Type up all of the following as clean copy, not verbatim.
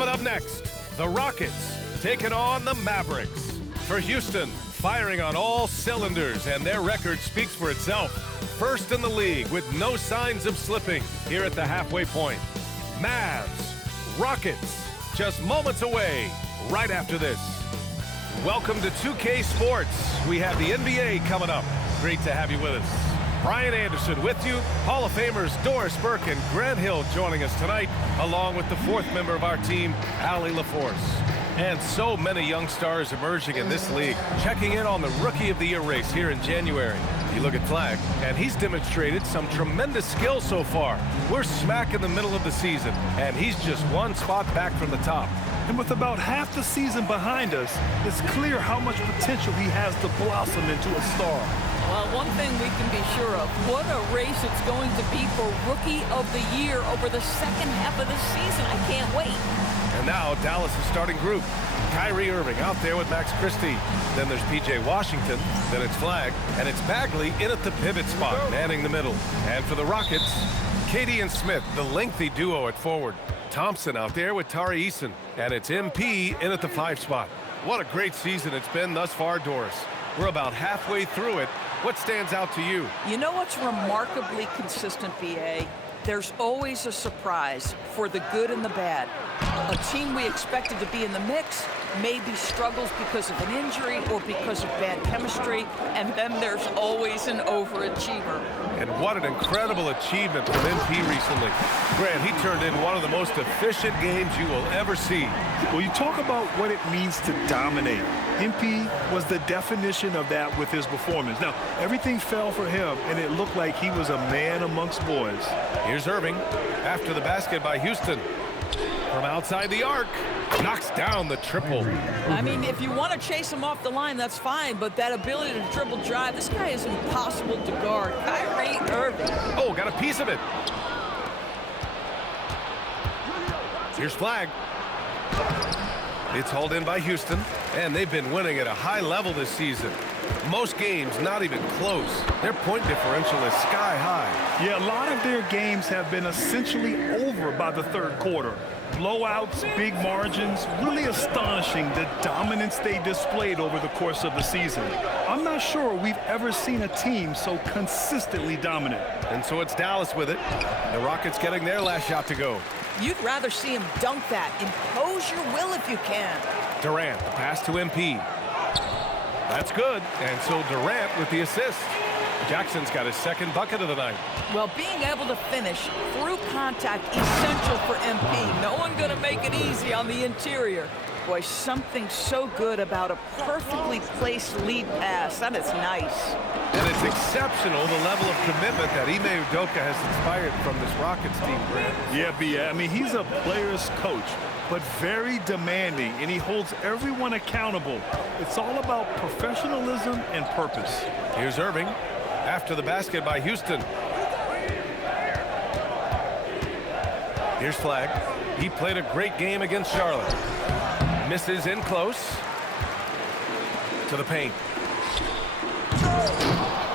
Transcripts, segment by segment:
Coming up next, the Rockets taking on the Mavericks. For Houston, firing on all cylinders, and their record speaks for itself. First in the league with no signs of slipping here at the halfway point. Mavs, Rockets, just moments away right after this. Welcome to 2K Sports. We have the NBA coming up. Great to have you with us. Brian Anderson with you. Hall of Famers Doris Burke and Grant Hill joining us tonight, along with the fourth member of our team, Allie LaForce. And so many young stars emerging in this league. Checking in on the Rookie of the Year race here in January. You look at Flag, and he's demonstrated some tremendous skill so far. We're smack in the middle of the season, and he's just one spot back from the top. And with about half the season behind us, it's clear how much potential he has to blossom into a star. Well, one thing we can be sure of, what a race it's going to be for Rookie of the Year over the second half of the season. I can't wait. And now Dallas' starting group. Kyrie Irving out there with Max Christie. Then there's P.J. Washington. Then it's Flag. And it's Bagley in at the pivot spot, manning the middle. And for the Rockets, Katie and Smith, the lengthy duo at forward. Thompson out there with Tari Eason. And it's MP in at the 5 spot. What a great season it's been thus far, Doris. We're about halfway through it. What stands out to you? You know what's remarkably consistent, B.A.? There's always a surprise for the good and the bad. A team we expected to be in the mix maybe struggles because of an injury or because of bad chemistry, and then there's always an overachiever. And what an incredible achievement from MP recently. Grant, he turned in one of the most efficient games you will ever see. Well, you talk about what it means to dominate. MP was the definition of that with his performance. Now, everything fell for him, and it looked like he was a man amongst boys. Here's Irving after the basket by Houston. From outside the arc, knocks down the triple. I mean, if you want to chase him off the line, that's fine, but that ability to dribble drive, this guy is impossible to guard. Kyrie Irving. Oh, got a piece of it. Here's Flag. It's hauled in by Houston, and they've been winning at a high level this season. Most games not even close. Their point differential is sky high. Yeah, a lot of their games have been essentially over by the third quarter. Blowouts, big margins, really astonishing the dominance they displayed over the course of the season. I'm not sure we've ever seen a team so consistently dominant. And so it's Dallas with it. The Rockets getting their last shot to go. You'd rather see him dunk that. Impose your will if you can. Durant, the pass to MP. That's good. And so Durant with the assist. Jackson's got his second bucket of the night. Well, being able to finish through contact, essential for MP. No one going to make it easy on the interior. Boy, something so good about a perfectly placed lead pass. That is nice. And it's exceptional, the level of commitment that Ime Udoka has inspired from this Rockets team, Grant. Yeah, I mean, he's a player's coach, but very demanding, and he holds everyone accountable. It's all about professionalism and purpose. Here's Irving after the basket by Houston. Here's Flag. He played a great game against Charlotte. Misses in close. To the paint.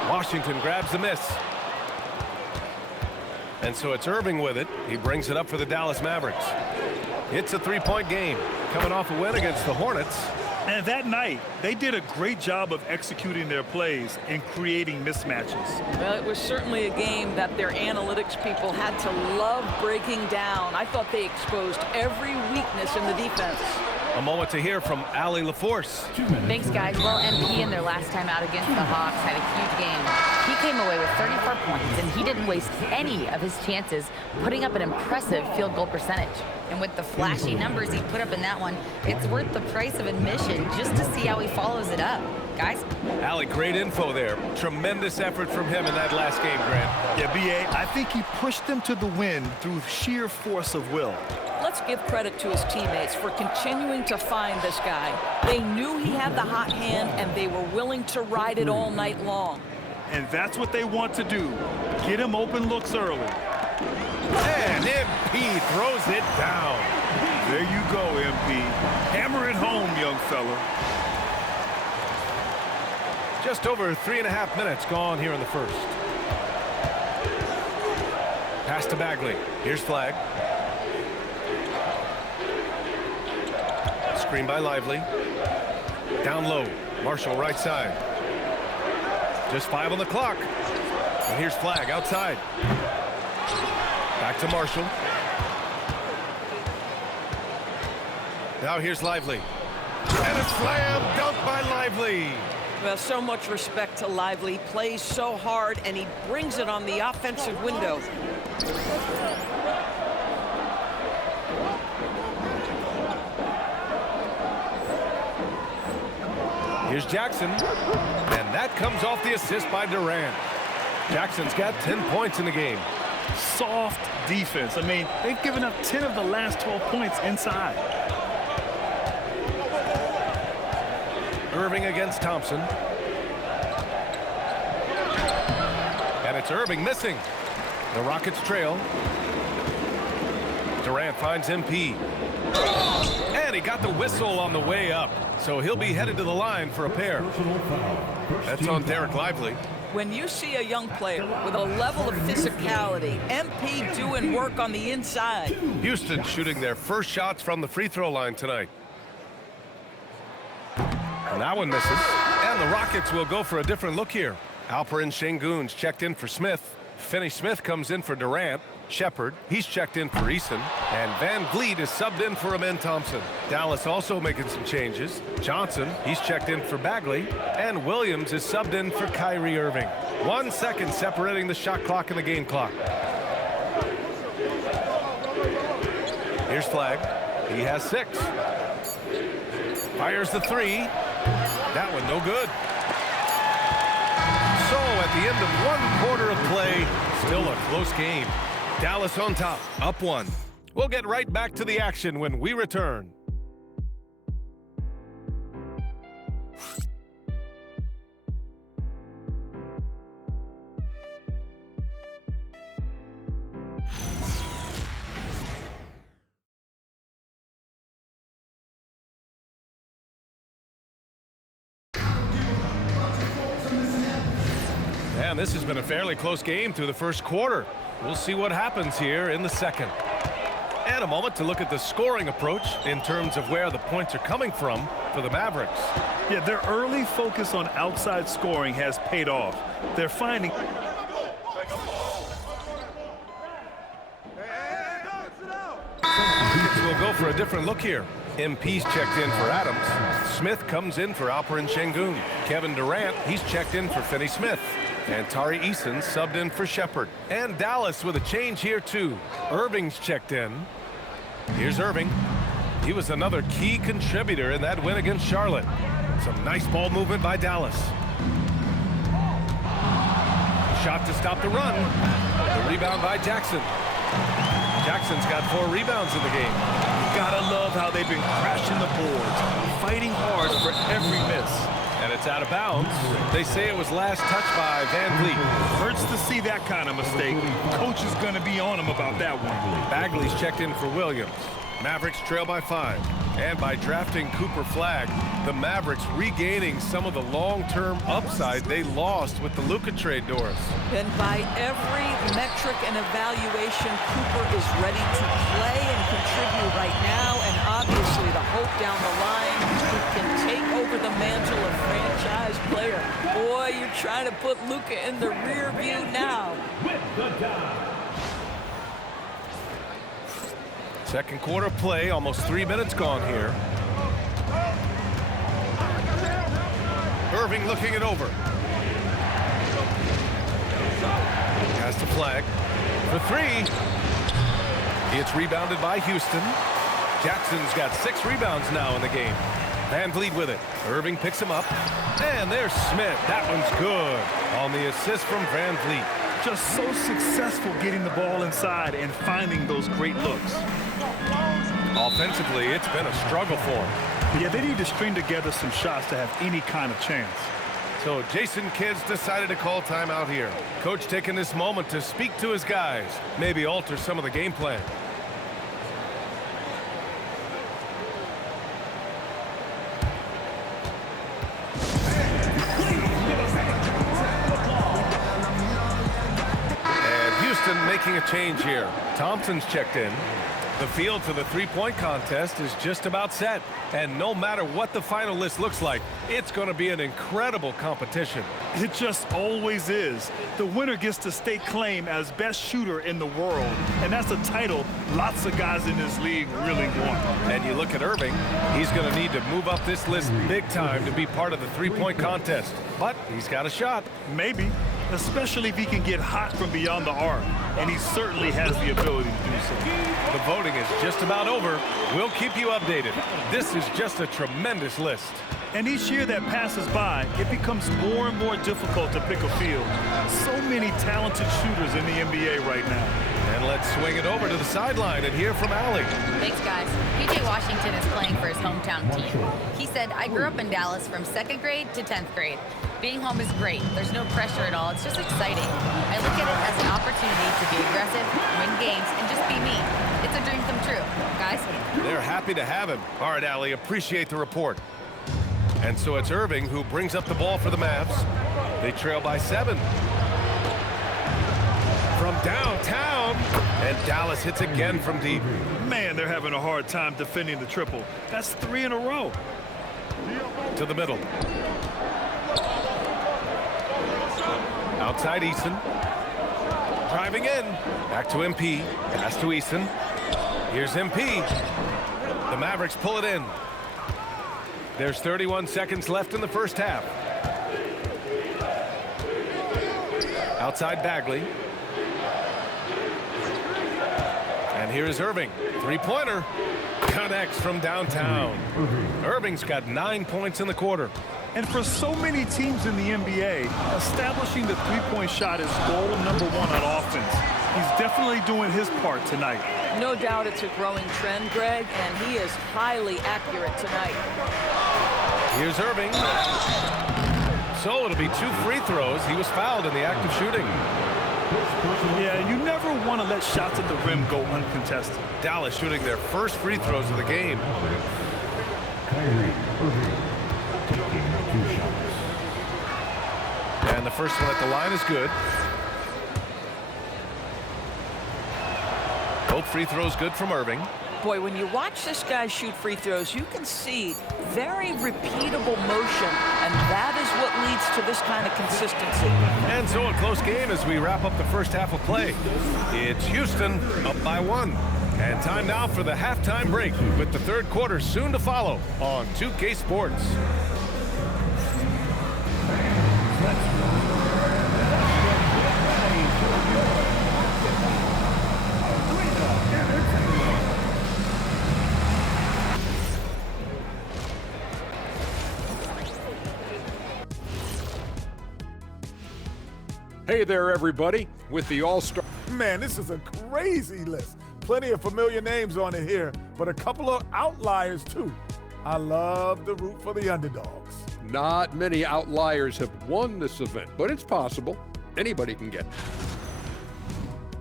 Washington grabs the miss. And so it's Irving with it. He brings it up for the Dallas Mavericks. It's a three-point game. Coming off a win against the Hornets. And that night, they did a great job of executing their plays and creating mismatches. Well, it was certainly a game that their analytics people had to love breaking down. I thought they exposed every weakness in the defense. A moment to hear from Allie LaForce. Thanks, guys. Well, MP in their last time out against the Hawks had a huge game. He came away with 34 points, and he didn't waste any of his chances, putting up an impressive field goal percentage. And with the flashy numbers he put up in that one, it's worth the price of admission just to see how he follows it up. Guys? Allie, great info there. Tremendous effort from him in that last game, Grant. Yeah, B.A., I think he pushed them to the win through sheer force of will. Let's give credit to his teammates for continuing to find this guy. They knew he had the hot hand, and they were willing to ride it all night long. And that's what they want to do. Get him open looks early. And MP throws it down. There you go, MP. Hammer it home, young fella. Just over 3.5 minutes gone here in the first. Pass to Bagley. Here's Flag. Screen by Lively. Down low. Marshall right side. Just 5 on the clock. And here's Flag outside. Back to Marshall. Now here's Lively. And a slam dunk by Lively. Well, so much respect to Lively. Plays so hard, and he brings it on the offensive window. Here's Jackson, and that comes off the assist by Durant. Jackson's got 10 points in the game. Soft defense. I mean, they've given up 10 of the last 12 points inside. Irving against Thompson. And it's Irving missing. The Rockets trail. Durant finds MP. And he got the whistle on the way up. So he'll be headed to the line for a pair. That's on Derek Lively. When you see a young player with a level of physicality, MP doing work on the inside. Houston shooting their first shots from the free throw line tonight. And that one misses. And the Rockets will go for a different look here. Alperen Sengun's checked in for Smith. Finney-Smith comes in for Durant. Shepard, he's checked in for Eason. And Van Vliet is subbed in for Amen Thompson. Dallas also making some changes. Johnson, he's checked in for Bagley. And Williams is subbed in for Kyrie Irving. 1 second separating the shot clock and the game clock. Here's Flag. He has 6. Fires the 3. That one no good. So at the end of 1 quarter of play, still a close game. Dallas on top, up 1. We'll get right back to the action when we return. And this has been a fairly close game through the first quarter. We'll see what happens here in the second. And a moment to look at the scoring approach in terms of where the points are coming from for the Mavericks. Yeah, their early focus on outside scoring has paid off. They're finding... We'll go for a different look here. MP's checked in for Adams. Smith comes in for Alperen Sengun. Kevin Durant, he's checked in for Finney-Smith. And Tari Eason subbed in for Shepard. And Dallas with a change here too. Irving's checked in. Here's Irving. He was another key contributor in that win against Charlotte. Some nice ball movement by Dallas. Shot to stop the run. The rebound by Jackson. Jackson's got 4 rebounds in the game. Gotta love how they've been crashing the boards, fighting hard for every miss. And it's out of bounds. They say it was last touched by Van Vliet. Hurts to see that kind of mistake. Coach is going to be on him about that one. Bagley's checked in for Williams. Mavericks trail by 5. And by drafting Cooper Flag, the Mavericks regaining some of the long-term upside they lost with the Luka trade, Doris. And by every metric and evaluation, Cooper is ready to play and contribute right now. And obviously the hope down the line, he can take mantle of franchise player. Boy, you're trying to put Luka in the rear view now. Second quarter play, almost 3 minutes gone here. Irving looking it over. Has to flag for three. It's rebounded by Houston. Jackson's got 6 rebounds now in the game. Van Vliet with it. Irving picks him up. And there's Smith. That one's good on the assist from Van Vliet. Just so successful getting the ball inside and finding those great looks. Offensively, it's been a struggle for him. Yeah, they need to string together some shots to have any kind of chance. So Jason Kidd's decided to call timeout here. Coach taking this moment to speak to his guys, maybe alter some of the game plan. And Houston making a change here. Thompson's checked in. The field for the three-point contest is just about set. And no matter what the final list looks like, it's going to be an incredible competition. It just always is. The winner gets to stake claim as best shooter in the world. And that's a title lots of guys in this league really want. And you look at Irving, he's going to need to move up this list big time to be part of the three-point contest. But he's got a shot. Maybe, especially if he can get hot from beyond the arc. And he certainly has the ability to do so. The voting is just about over. We'll keep you updated. This is just a tremendous list. And each year that passes by, it becomes more and more difficult to pick a field. So many talented shooters in the NBA right now. And let's swing it over to the sideline and hear from Allie. Thanks, guys. PJ Washington is playing for his hometown team. He said, I grew up in Dallas from 2nd grade to 10th grade. Being home is great. There's no pressure at all. It's just exciting. I look at it as an opportunity to be aggressive, win games, and just be me. It's a dream come true. Guys? They're happy to have him. All right, Allie, appreciate the report. And so it's Irving who brings up the ball for the Mavs. They trail by 7. From downtown, and Dallas hits again from deep. Man, they're having a hard time defending the triple. That's 3 in a row. To the middle. Outside Eason. Driving in. Back to MP. Pass to Eason. Here's MP. The Mavericks pull it in. There's 31 seconds left in the first half. Outside Bagley. And here is Irving. Three-pointer. Connects from downtown. Irving's got 9 points in the quarter. And for so many teams in the NBA, establishing the three-point shot is goal number 1 on offense. He's definitely doing his part tonight. No doubt it's a growing trend, Greg, and he is highly accurate tonight. Here's Irving. So it'll be 2 free throws. He was fouled in the act of shooting. Yeah, you never want to let shots at the rim go uncontested. Dallas shooting their first free throws of the game. And the first one at the line is good. Both free throws good from Irving. Boy, when you watch this guy shoot free throws, you can see very repeatable motion, and that is what leads to this kind of consistency. And so a close game as we wrap up the first half of play. It's Houston up by 1. And time now for the halftime break with the third quarter soon to follow on 2K Sports. Hey there, everybody, with the All-Star. Man, this is a crazy list. Plenty of familiar names on it here, but a couple of outliers, too. I love the root for the underdogs. Not many outliers have won this event, but it's possible. Anybody can get it.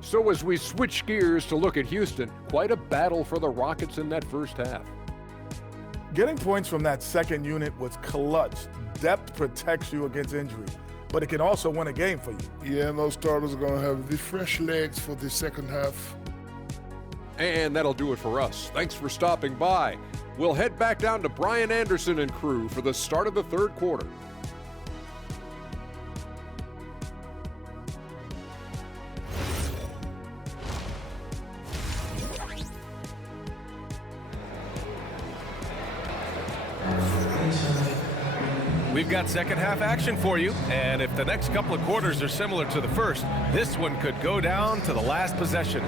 So as we switch gears to look at Houston, quite a battle for the Rockets in that first half. Getting points from that second unit was clutch. Depth protects you against injury, but it can also win a game for you. Yeah, and those starters are going to have the fresh legs for the second half. And that'll do it for us. Thanks for stopping by. We'll head back down to Brian Anderson and crew for the start of the third quarter. We've got second half action for you, and if the next couple of quarters are similar to the first, this one could go down to the last possession.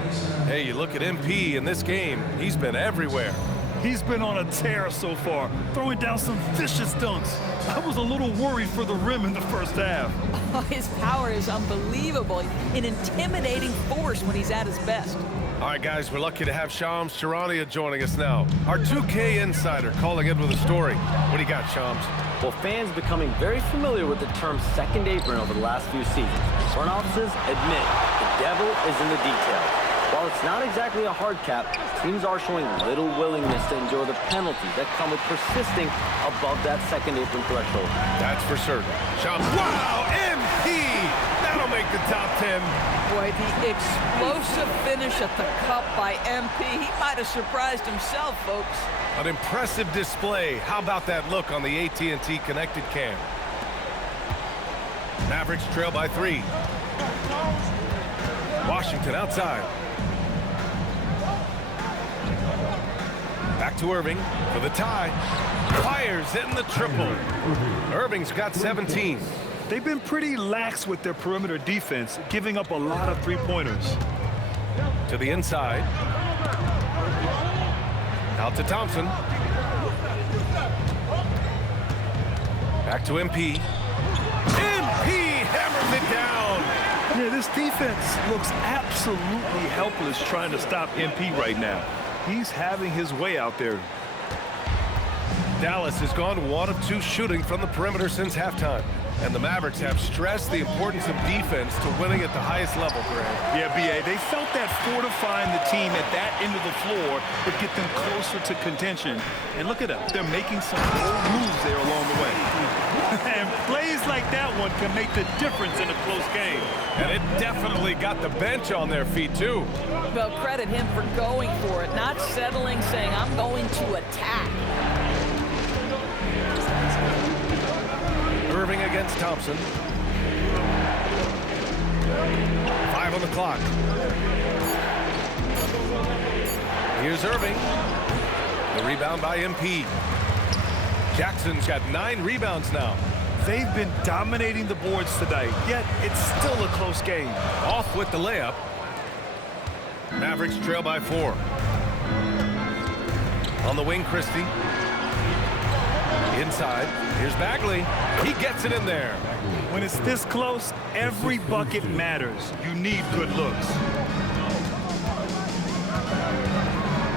Hey, you look at MP in this game, he's been everywhere. He's been on a tear so far, throwing down some vicious dunks. I was a little worried for the rim in the first half. Oh, his power is unbelievable. An intimidating force when he's at his best. All right, guys, we're lucky to have Shams Charania joining us now. Our 2K insider calling in with a story. What do you got, Shams? Well, fans becoming very familiar with the term second apron over the last few seasons. Front offices admit the devil is in the details. While it's not exactly a hard cap, teams are showing little willingness to endure the penalties that come with persisting above that second apron threshold. That's for certain. Shams, wow, MP! That'll make the top 10. Boy, the explosive finish at the cup by MP. He might have surprised himself, folks. An impressive display. How about that look on the AT&T connected cam? Mavericks trail by 3. Washington outside. Back to Irving for the tie. Fires in the triple. Irving's got 17. They've been pretty lax with their perimeter defense, giving up a lot of three-pointers. To the inside. Out to Thompson. Back to MP. MP hammers it down. Yeah, this defense looks absolutely helpless trying to stop MP right now. He's having his way out there. Dallas has gone 1 of 2 shooting from the perimeter since halftime. And the Mavericks have stressed the importance of defense to winning at the highest level, Grant. Yeah, B.A., they felt that fortifying the team at that end of the floor would get them closer to contention. And look at them. They're making some bold moves there along the way. And plays like that one can make the difference in a close game. And it definitely got the bench on their feet, too. Well, credit him for going for it, not settling, saying, I'm going to attack. Irving against Thompson. 5 on the clock. Here's Irving. The rebound by MP. Jackson's got 9 rebounds now. They've been dominating the boards tonight, yet it's still a close game. Off with the layup. Mavericks trail by 4. On the wing, Christie. Inside, here's Bagley. He gets it in there. When it's this close, every bucket matters. You need good looks.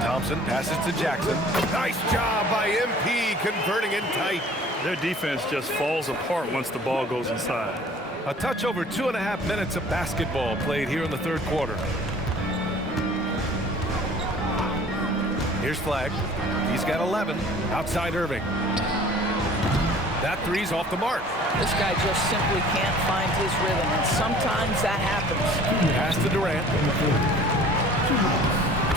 Thompson passes to Jackson. Nice job by MP converting in tight. Their defense just falls apart once the ball goes inside. A touch over 2.5 minutes of basketball played here in the third quarter. Here's Flagg. He's got 11. Outside Irving. That three's off the mark. This guy just simply can't find his rhythm, and sometimes that happens. Pass to Durant.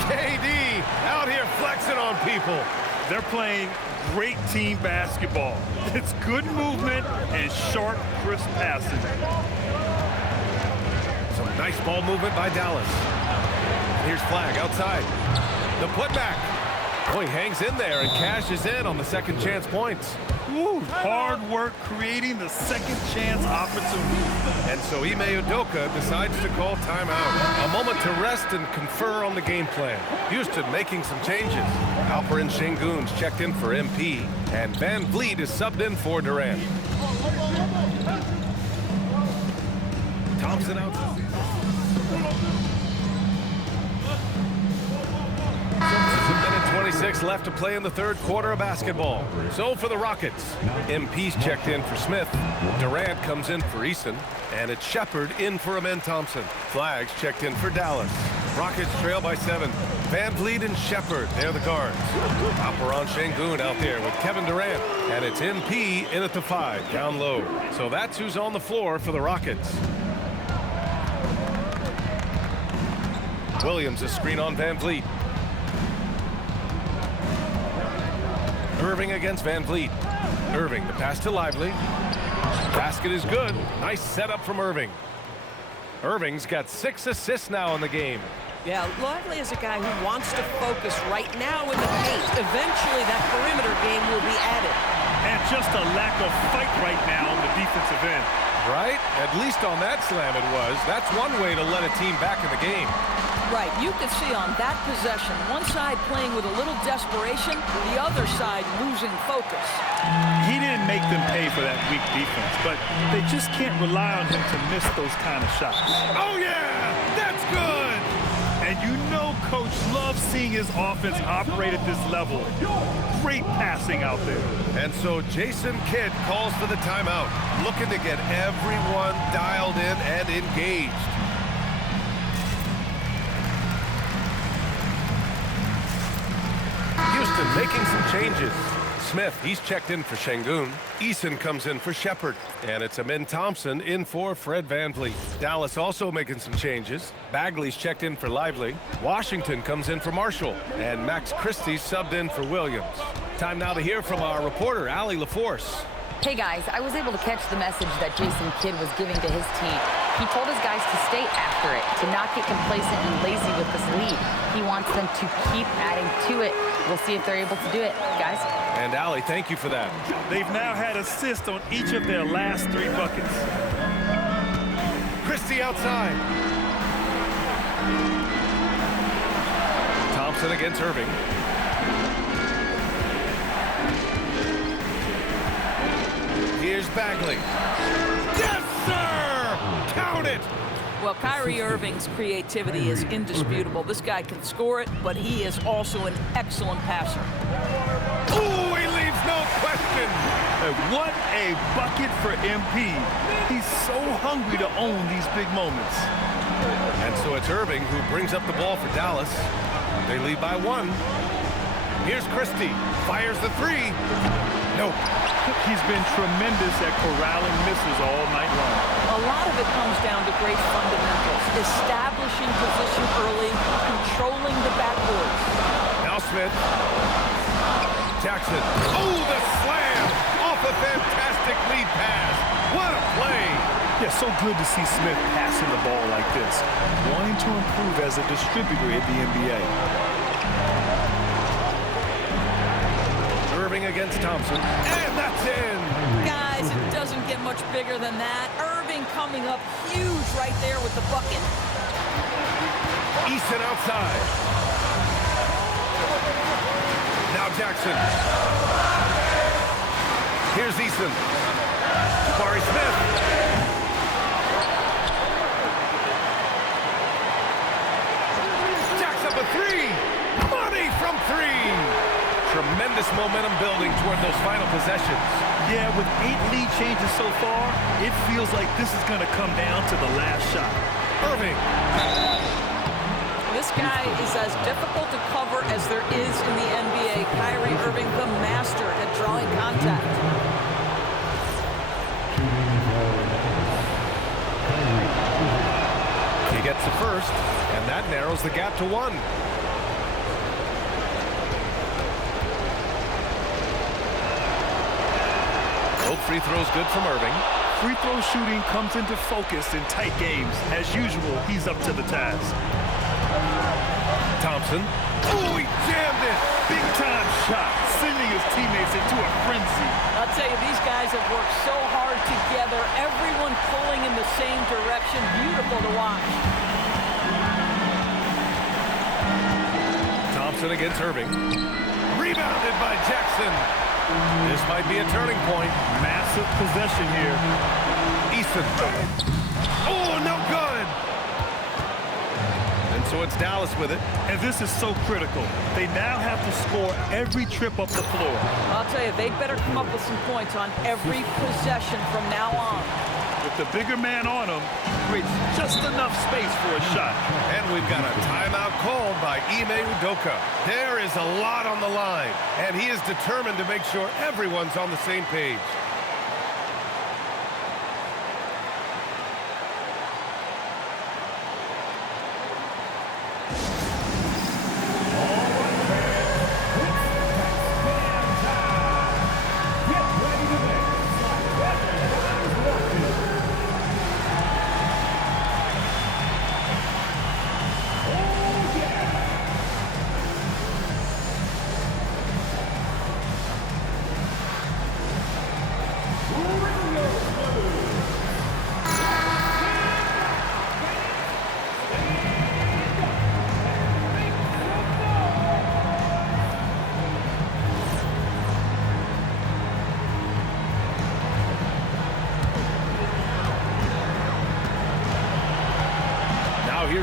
KD out here flexing on people. They're playing great team basketball. It's good movement and sharp, crisp passing. Some nice ball movement by Dallas. Here's Flagg outside. The putback. Oh, he hangs in there and cashes in on the second chance points. Ooh, hard work creating the second chance opportunity. And so Ime Udoka decides to call timeout. A moment to rest and confer on the game plan. Houston making some changes. Alperen Sengun's checked in for MP, and Van Vliet is subbed in for Durant. Thompson out. 26 left to play in the third quarter of basketball. So for the Rockets, MP's checked in for Smith. Durant comes in for Eason. And it's Shepard in for Amen Thompson. Flagg's checked in for Dallas. Rockets trail by 7. Van Vliet and Shepard, they're the guards. Alperen Sengun out there with Kevin Durant. And it's MP in at the 5, down low. So that's who's on the floor for the Rockets. Williams, a screen on Van Vliet. Irving against Van Vliet. Irving, the pass to Lively. Basket is good. Nice setup from Irving. Irving's got 6 assists now in the game. Yeah, Lively is a guy who wants to focus right now in the paint. Eventually, that perimeter game will be added. And just a lack of fight right now on the defensive end. Right? At least on that slam it was. That's one way to let a team back in the game. Right, you could see on that possession, one side playing with a little desperation, the other side losing focus. He didn't make them pay for that weak defense, but they just can't rely on him to miss those kind of shots. Oh, yeah! That's good! And you know Coach loves seeing his offense operate at this level. Great passing out there. And so Jason Kidd calls for the timeout, looking to get everyone dialed in and engaged. Houston making some changes. Smith, he's checked in for Şengün. Eason comes in for Shepard. And it's Amin Thompson in for Fred VanVleet. Dallas also making some changes. Bagley's checked in for Lively. Washington comes in for Marshall. And Max Christie subbed in for Williams. Time now to hear from our reporter, Allie LaForce. Hey guys, I was able to catch the message that Jason Kidd was giving to his team. He told his guys to stay after it, to not get complacent and lazy with this lead. He wants them to keep adding to it. We'll see if they're able to do it, guys. And Allie, thank you for that. They've now had assists on each of their last 3 buckets. Christie outside. Thompson against Irving. Here's Bagley. Yes, sir! Count it! Well, Kyrie Irving's creativity is indisputable. This guy can score it, but he is also an excellent passer. Ooh, he leaves no question! What a bucket for MP. He's so hungry to own these big moments. And so it's Irving who brings up the ball for Dallas. They lead by 1. Here's Christie. Fires the 3. Nope. He's been tremendous at corralling misses all night long. A lot of it comes down to great fundamentals. Establishing position early, controlling the backboards. Now Smith. Jackson. Oh, the slam! Off a fantastic lead pass. What a play! Yeah, so good to see Smith passing the ball like this. Wanting to improve as a distributor in the NBA. Irving against Thompson. And that's in! Guys, it doesn't get much bigger than that. Irving coming up huge right there with the bucket. Eason outside. Now Jackson. Here's Eason. Jabari Smith. Jacks up a 3. Money from 3. Tremendous momentum building toward those final possessions. Yeah, with 8 lead changes so far, it feels like this is going to come down to the last shot. Irving. This guy is as difficult to cover as there is in the NBA. Kyrie Irving, the master at drawing contact. He gets the first, and that narrows the gap to 1. Both free throws good from Irving. Free throw shooting comes into focus in tight games. As usual, he's up to the task. Thompson. Oh, he jammed it! Big time shot, sending his teammates into a frenzy. I'll tell you, these guys have worked so hard together. Everyone pulling in the same direction. Beautiful to watch. Thompson against Irving. Rebounded by Jackson. This might be a turning point. Massive possession here. Eason. Oh, no good! And so it's Dallas with it. And this is so critical. They now have to score every trip up the floor. I'll tell you, they better come up with some points on every possession from now on. With the bigger man on him, creates just enough space for a shot. And we've got a timeout called by Ime Udoka. There is a lot on the line, and he is determined to make sure everyone's on the same page.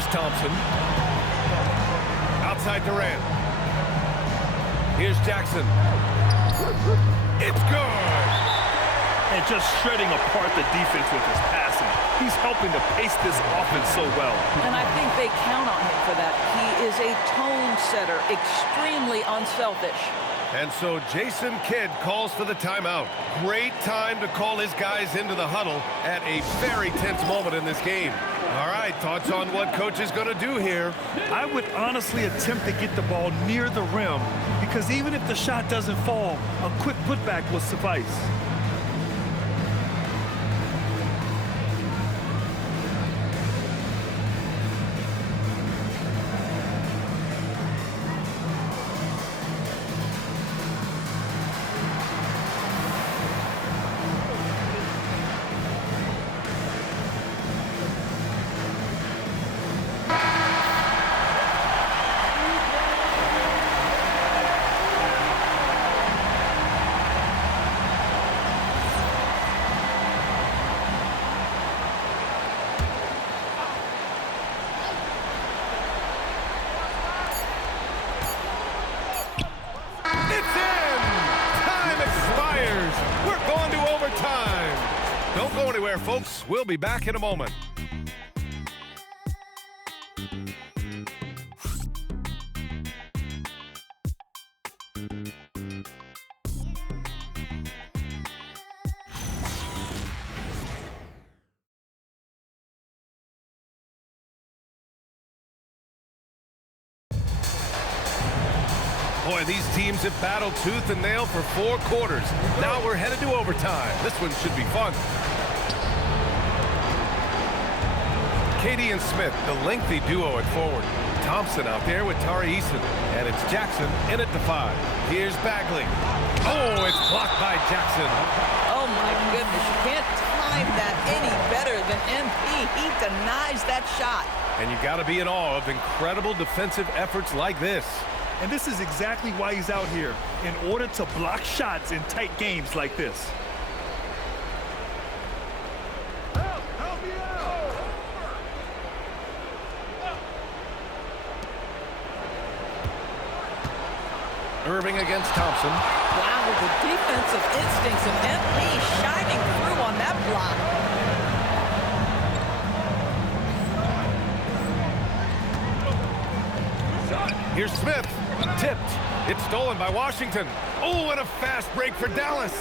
Here's Thompson. Outside Durant. Here's Jackson. It's good! And just shredding apart the defense with his passing. He's helping to pace this offense so well. And I think they count on him for that. He is a tone setter, extremely unselfish. And so Jason Kidd calls for the timeout. Great time to call his guys into the huddle at a very tense moment in this game. All right, thoughts on what coach is going to do here? I would honestly attempt to get the ball near the rim because even if the shot doesn't fall, a quick putback will suffice. Don't go anywhere, folks. We'll be back in a moment. Boy, these teams have battled tooth and nail for 4 quarters. Now we're headed to overtime. This one should be fun. Katie and Smith, the lengthy duo at forward. Thompson out there with Tari Eason. And it's Jackson in at the 5. Here's Bagley. Oh, it's blocked by Jackson. Oh, my goodness. You can't time that any better than MP. He denies that shot. And you got to be in awe of incredible defensive efforts like this. And this is exactly why he's out here, in order to block shots in tight games like this. Help me out! Irving against Thompson. Wow, the defensive instincts of MP shining through on that block. Here's Smith. Tipped. It's stolen by Washington. Oh, and a fast break for Dallas.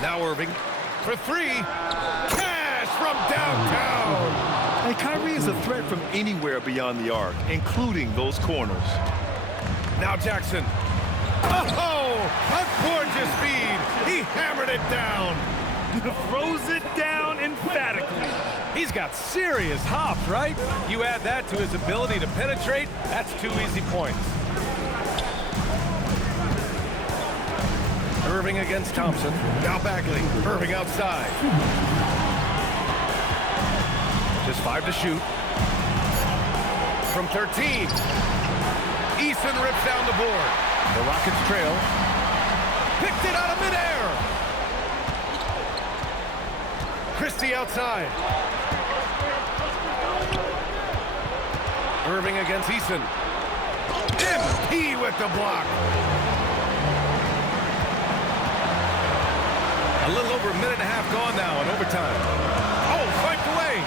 Now Irving for 3. Cash from downtown. And Kyrie is a threat from anywhere beyond the arc, including those corners. Now Jackson. Oh, a gorgeous feed. He hammered it down. Throws it down emphatically. He's got serious hops, right? You add that to his ability to penetrate, that's 2 easy points. Irving against Thompson. Now Bagley. Irving outside. Just 5 to shoot. From 13. Eason rips down the board. The Rockets trail. Picked it out of midair. Christie outside. Irving against Eason. MP with the block. A little over a minute and a half gone now in overtime. Oh, swiped away.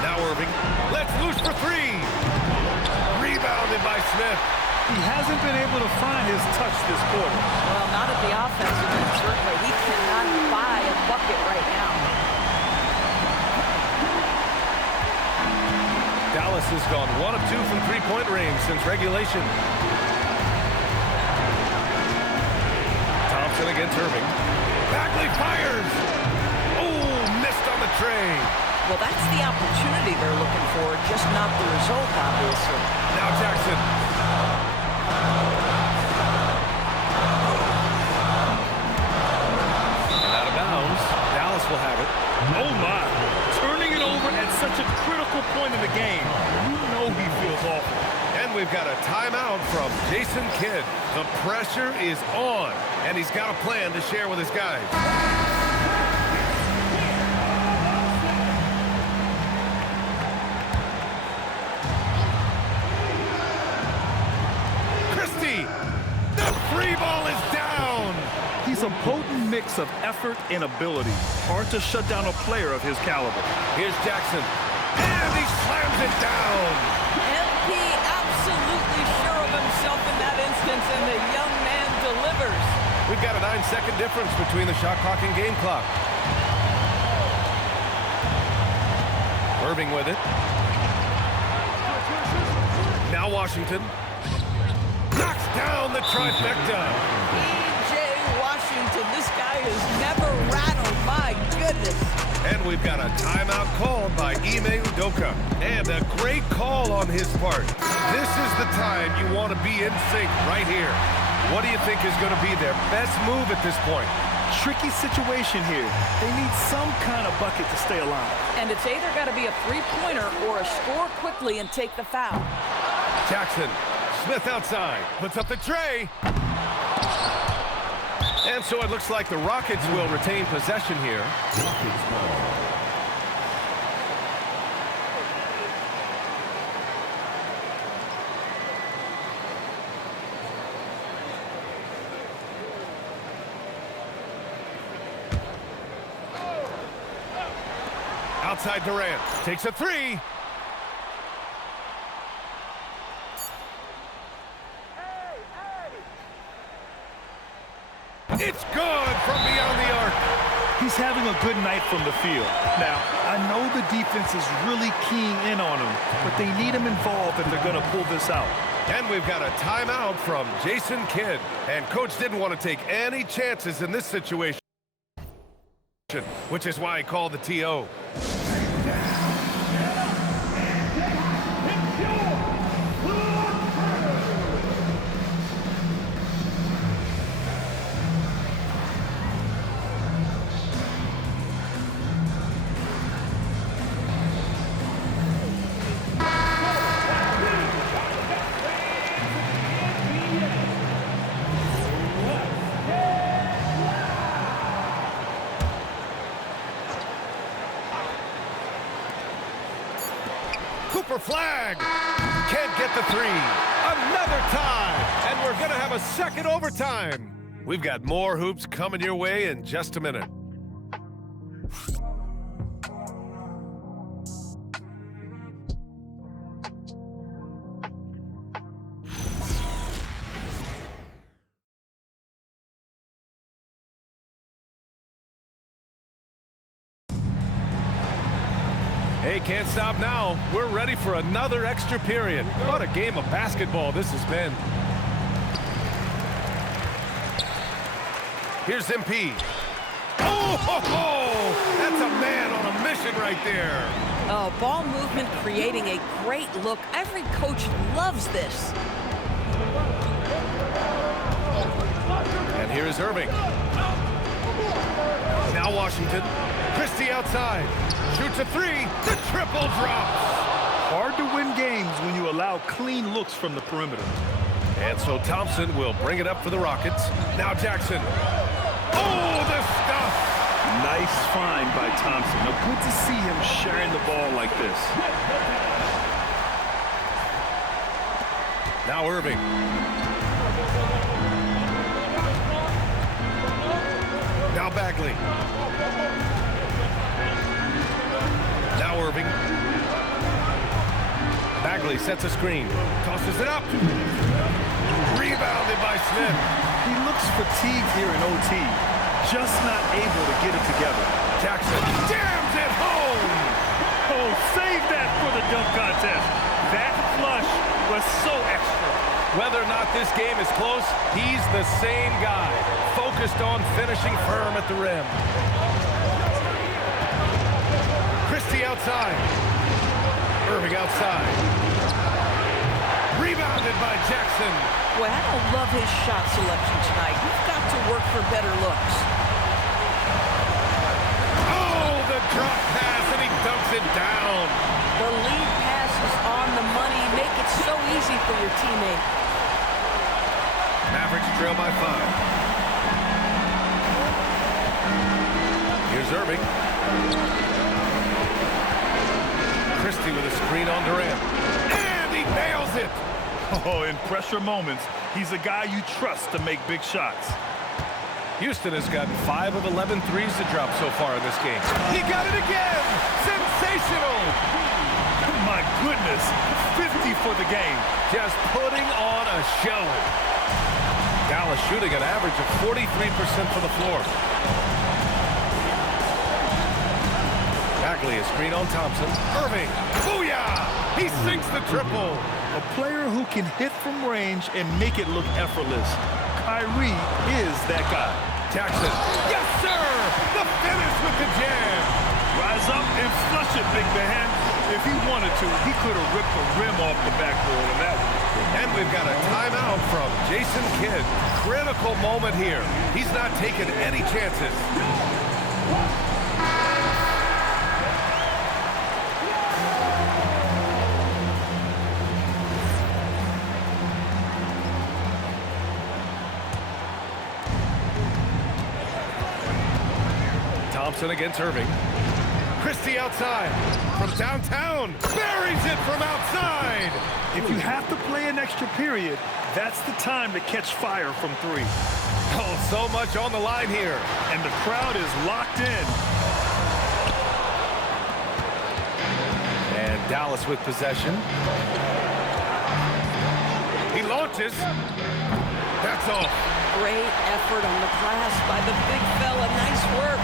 Now Irving. Let's loose for 3. Rebounded by Smith. He hasn't been able to find his touch this quarter. Well, not at the offensive end, certainly. He cannot buy a bucket right now. Dallas has gone 1 of 2 from 3-point range since regulation. Thompson against Irving. Bagley fires. Oh, missed on the tray. Well, that's the opportunity they're looking for, just not the result, obviously. Now Jackson. And out of bounds. Dallas will have it. Oh, my. Turning it over at such a critical point in the game. You know he feels awful. And we've got a timeout from Jason Kidd. The pressure is on, and he's got a plan to share with his guys. It's a potent mix of effort and ability. Hard to shut down a player of his caliber. Here's Jackson. And he slams it down. MP absolutely sure of himself in that instance, and the young man delivers. We've got a 9-second difference between the shot clock and game clock. Irving with it. Now Washington. Knocks down the trifecta. P.J. Washington, this guy is never rattled, my goodness. And we've got a timeout called by Ime Udoka. And a great call on his part. This is the time you want to be in sync right here. What do you think is going to be their best move at this point? Tricky situation here. They need some kind of bucket to stay alive. And it's either got to be a three-pointer or a score quickly and take the foul. Jackson, Smith outside, puts up the tray. And so it looks like the Rockets will retain possession here. Rockets ball. Outside Durant, takes a three. It's good from beyond the arc. He's having a good night from the field. Now, I know the defense is really keying in on him, but they need him involved if they're going to pull this out. And we've got a timeout from Jason Kidd. And coach didn't want to take any chances in this situation, which is why he called the TO. Cooper flag. Can't get the three. Another tie. And we're going to have a second overtime. We've got more hoops coming your way in just a minute. Hey, can't stop now. We're ready for another extra period. What a game of basketball this has been. Here's MP. Oh, ho, ho! That's a man on a mission right there. Oh, ball movement creating a great look. Every coach loves this. And here is Irving. Now Washington. Christie outside. Shoots a three. The triple drops. Hard to win games when you allow clean looks from the perimeter. And so Thompson will bring it up for the Rockets. Now Jackson. Oh, the stuff. Nice find by Thompson. Now, good to see him sharing the ball like this. Now Irving. Now Bagley. Now Irving. Bagley sets a screen. Tosses it up. Rebounded by Smith. He looks fatigued here in OT. Just not able to get it together. Jackson jams it home. Oh, save that for the dunk contest. That flush was so extra. Whether or not this game is close, he's the same guy. Focused on finishing firm at the rim. Christie outside. Irving outside. Rebounded by Jackson. Boy, I don't love his shot selection tonight. You've got to work for better looks. Oh, the drop pass, and he dunks it down. The lead pass is on the money. Make it so easy for your teammate. Mavericks trail by 5. Here's Irving. Christie with a screen on Durant. And he nails it. Oh, in pressure moments, he's a guy you trust to make big shots. Houston has gotten 5 of 11 threes to drop so far in this game. He got it again! Sensational! My goodness, 50 for the game. Just putting on a show. Dallas shooting an average of 43% for the floor. Bagley is screen on Thompson. Irving, booyah! He sinks the triple. A player who can hit from range and make it look effortless. Kyrie is that guy. Jackson, yes sir! The finish with the jam. Rise up and flush it, big man. If he wanted to, he could have ripped the rim off the backboard on that one. And we've got a timeout from Jason Kidd. Critical moment here. He's not taking any chances. Thompson against Irving. Christie outside from downtown. Buries it from outside. If you have to play an extra period, that's the time to catch fire from 3. Oh, so much on the line here. And the crowd is locked in. And Dallas with possession. He launches. That's off. Great effort on the glass by the big fella. Nice work.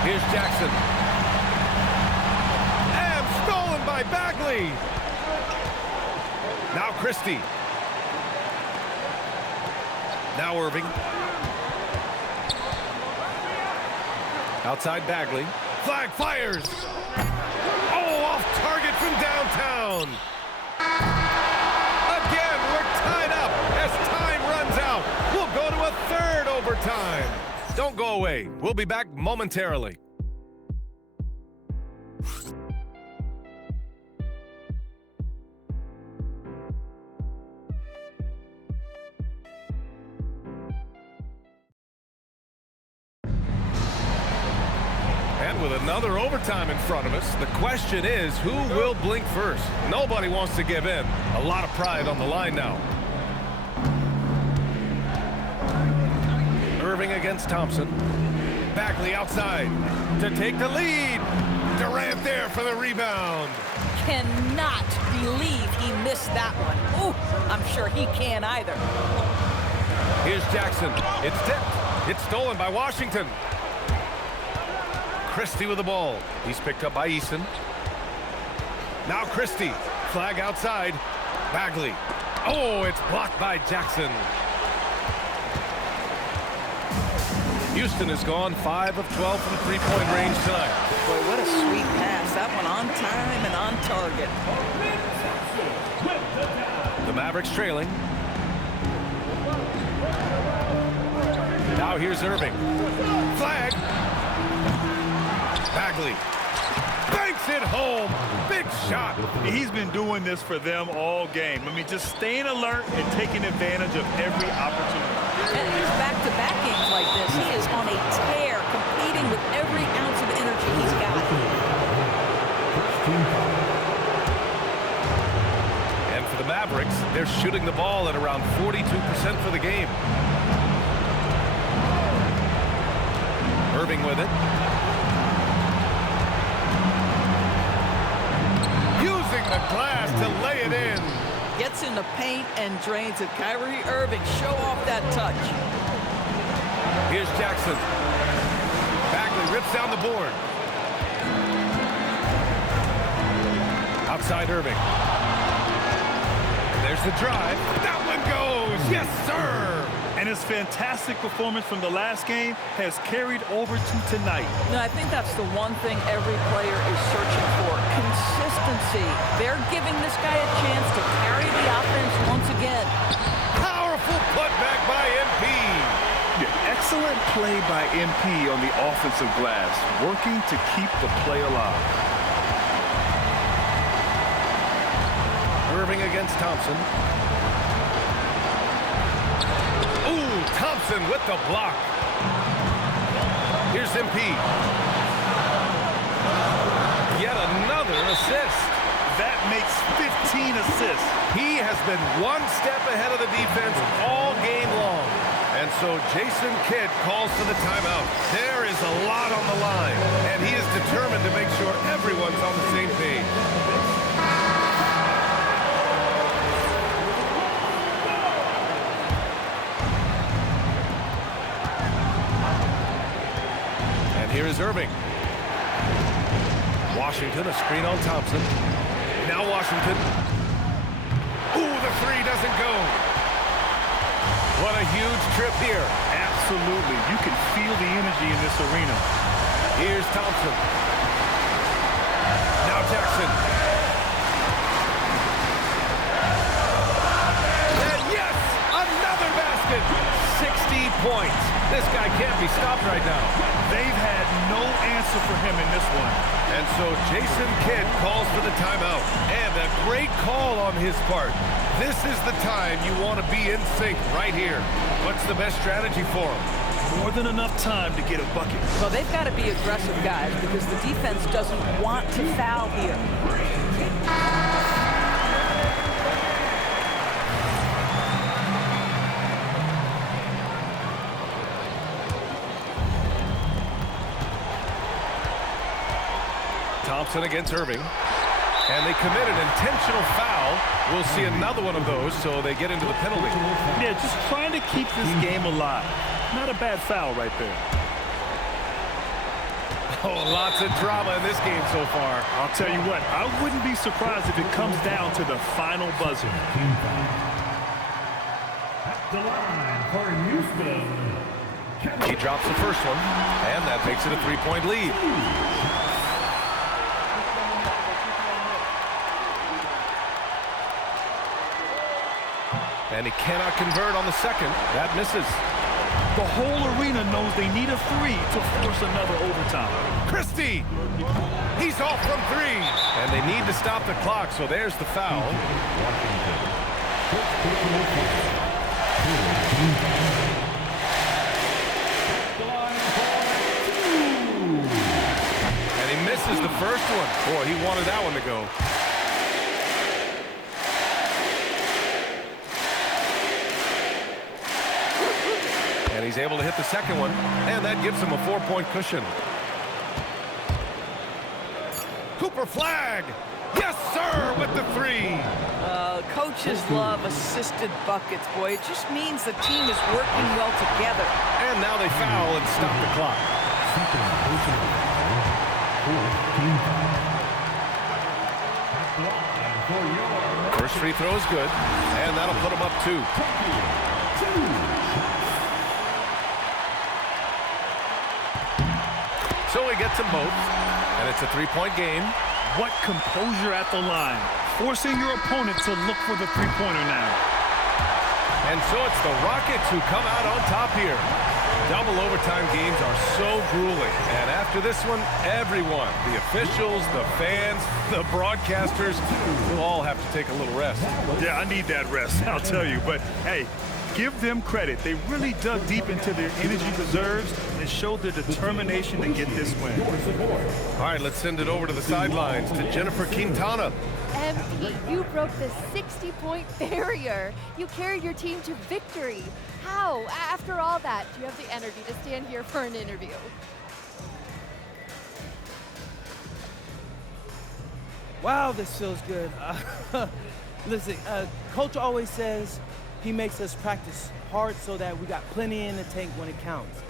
Here's Jackson. And stolen by Bagley. Now Christie. Now Irving. Outside Bagley. Flag fires. Oh, off target from downtown. Again, we're tied up as time runs out. We'll go to a third overtime. Don't go away. We'll be back momentarily. And with another overtime in front of us, the question is, who will blink first? Nobody wants to give in. A lot of pride on the line now. Irving against Thompson. Bagley outside to take the lead. Durant there for the rebound. Cannot believe he missed that one. Ooh, I'm sure he can't either. Here's Jackson. It's tipped. It's stolen by Washington. Christie with the ball. He's picked up by Eason. Now Christie. Flag outside. Bagley. Oh, it's blocked by Jackson. Houston has gone 5 of 12 from three-point range tonight. Boy, what a sweet pass. That one on time and on target. The Mavericks trailing. Now here's Irving. Flag. Bagley. Banks it home. Big shot. He's been doing this for them all game. I mean, just staying alert and taking advantage of every opportunity. And these back-to-back games like this, he is on a tear, competing with every ounce of energy he's got. And for the Mavericks, they're shooting the ball at around 42% for the game. Irving with it. Using the glass to lay it in. Gets in the paint and drains it. Kyrie Irving, show off that touch. Here's Jackson. Bagley rips down the board. Outside Irving. There's the drive. That one goes. Yes, sir. And his fantastic performance from the last game has carried over to tonight. No, I think that's the one thing every player is searching for. Consistency. They're giving this guy a chance to carry the offense once again. Powerful putback by MP. Yeah, excellent play by MP on the offensive glass, working to keep the play alive. Irving against Thompson. Ooh, Thompson with the block. Here's MP. Yet another assist. That makes 15 assists. He has been one step ahead of the defense all game long. And so Jason Kidd calls for the timeout. There is a lot on the line, and he is determined to make sure everyone's on the same page. And here is Irving. Washington, a screen on Thompson. Now Washington. Ooh, the three doesn't go. What a huge trip here. Absolutely. You can feel the energy in this arena. Here's Thompson. Now Jackson. And yes, another basket. 60 points. This guy can't be stopped right now. They've had no answer for him in this one. And so Jason Kidd calls for the timeout. And a great call on his part. This is the time you want to be in sync right here. What's the best strategy for him? More than enough time to get a bucket. Well, they've got to be aggressive, guys, because the defense doesn't want to foul here. Thompson against Irving. And they commit an intentional foul. We'll see another one of those, so they get into the penalty. Yeah, just trying to keep this game alive. Not a bad foul right there. Oh, lots of drama in this game so far. I'll tell you what, I wouldn't be surprised if it comes down to the final buzzer. At the line for Houston. He drops the first one, and that makes it a three-point lead. And he cannot convert on the second. That misses. The whole arena knows they need a three to force another overtime. Christie! He's off from three. And they need to stop the clock, so there's the foul. And he misses the first one. Boy, he wanted that one to go. And he's able to hit the second one, and that gives him a 4-point cushion. Cooper Flagg! Yes, sir, with the three! Coaches love assisted buckets, boy. It just means the team is working well together. And now they foul and stop the clock. First free throw is good, and that'll put him up 2. So he gets them both, and it's a 3-point game. What composure at the line, forcing your opponent to look for the three-pointer now. And so it's the Rockets who come out on top here. Double overtime games are so grueling. And after this one, everyone, the officials, the fans, the broadcasters, will all have to take a little rest. Yeah, I need that rest, I'll tell you. But, hey, give them credit. They really dug deep into their energy reserves and showed their determination to get this win. All right, let's send it over to the sidelines to Jennifer Quintana. MP, you broke the 60-point barrier. You carried your team to victory. How? After all that, do you have the energy to stand here for an interview? Wow, this feels good. Listen, Coach always says he makes us practice hard so that we got plenty in the tank when it counts.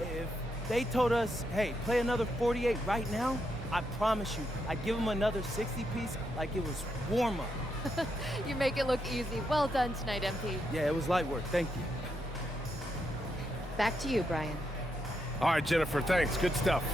If they told us, hey, play another 48 right now, I promise you, I'd give them another 60-piece like it was warm-up. You make it look easy. Well done tonight, MP. Yeah, it was light work. Thank you. Back to you, Brian. All right, Jennifer, thanks. Good stuff.